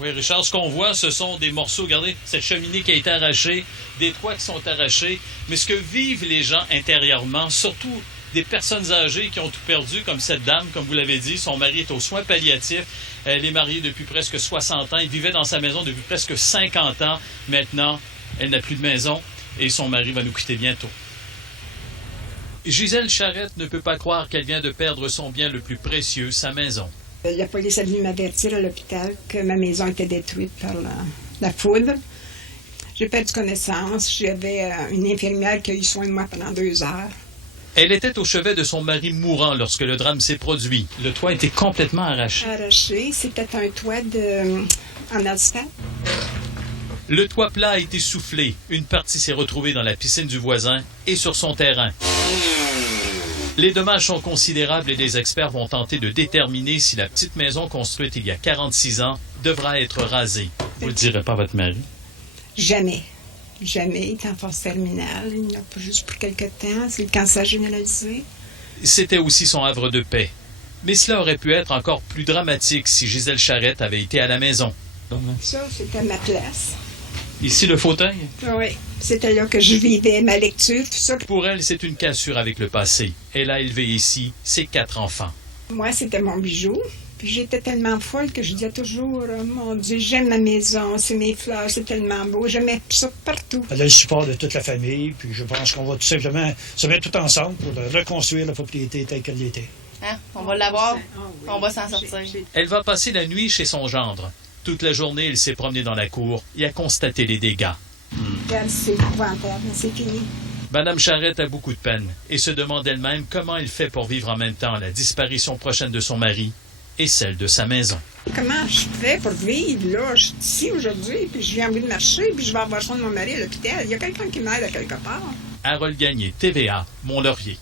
Oui, Richard, ce qu'on voit, ce sont des morceaux, regardez, cette cheminée qui a été arrachée, des toits qui sont arrachés, mais ce que vivent les gens intérieurement, surtout des personnes âgées qui ont tout perdu, comme cette dame, comme vous l'avez dit, son mari est aux soins palliatifs, elle est mariée depuis presque 60 ans, elle vivait dans sa maison depuis presque 50 ans, maintenant, elle n'a plus de maison et son mari va nous quitter bientôt. Gisèle Charette ne peut pas croire qu'elle vient de perdre son bien le plus précieux, sa maison. La police est venue m'avertir à l'hôpital que ma maison était détruite par la foudre. J'ai perdu connaissance. J'avais une infirmière qui a eu soin de moi pendant 2 heures. Elle était au chevet de son mari mourant lorsque le drame s'est produit. Le toit était complètement arraché. Arraché, c'était un toit en asphalte. Le toit plat a été soufflé. Une partie s'est retrouvée dans la piscine du voisin et sur son terrain. Les dommages sont considérables et les experts vont tenter de déterminer si la petite maison construite il y a 46 ans devra être rasée. Vous ne le direz pas à votre mari? Jamais. Jamais. Il est en phase terminale. Il n'a pas juste pour quelque temps. C'est le cancer généralisé. C'était aussi son havre de paix. Mais cela aurait pu être encore plus dramatique si Gisèle Charette avait été à la maison. Ça, c'était ma place. Ici, le fauteuil? Oui. C'était là que je vivais ma lecture, tout ça. Pour elle, c'est une cassure avec le passé. Elle a élevé ici ses 4 enfants. Moi, c'était mon bijou. Puis j'étais tellement folle que je disais toujours, oh, mon Dieu, j'aime ma maison, c'est mes fleurs, c'est tellement beau. J'aimais ça partout. Elle a le support de toute la famille, puis je pense qu'on va tout simplement se mettre tout ensemble pour reconstruire la propriété telle qu'elle était. Hein? On va l'avoir, on va s'en sortir. Elle va passer la nuit chez son gendre. Toute la journée, il s'est promené dans la cour et a constaté les dégâts. C'est épouvantable, c'est fini. Madame Charette a beaucoup de peine et se demande elle-même comment elle fait pour vivre en même temps la disparition prochaine de son mari et celle de sa maison. Comment je fais pour vivre, là? Je suis ici aujourd'hui, puis je viens en bout de marcher, puis je vais avoir soin de mon mari à l'hôpital. Il y a quelqu'un qui m'aide à quelque part. Harold Gagné, TVA, Mont-Laurier.